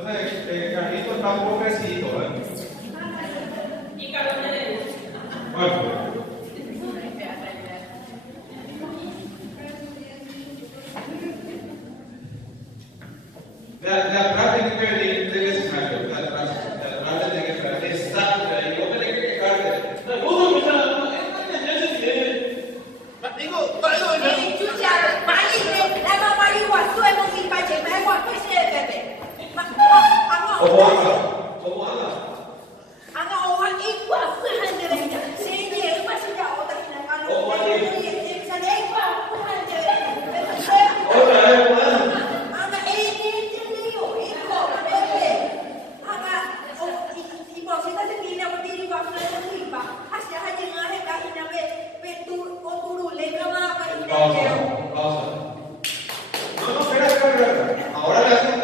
Entonces, Carlito está un poco crecido, ¿eh? Y Carlos de luz. Bueno. De atrás tiene que venir del escenario, de atrás tiene que venir. Exacto, ahí no tiene que quejarte. No, no, pausa. No, espera. Ahora le hacen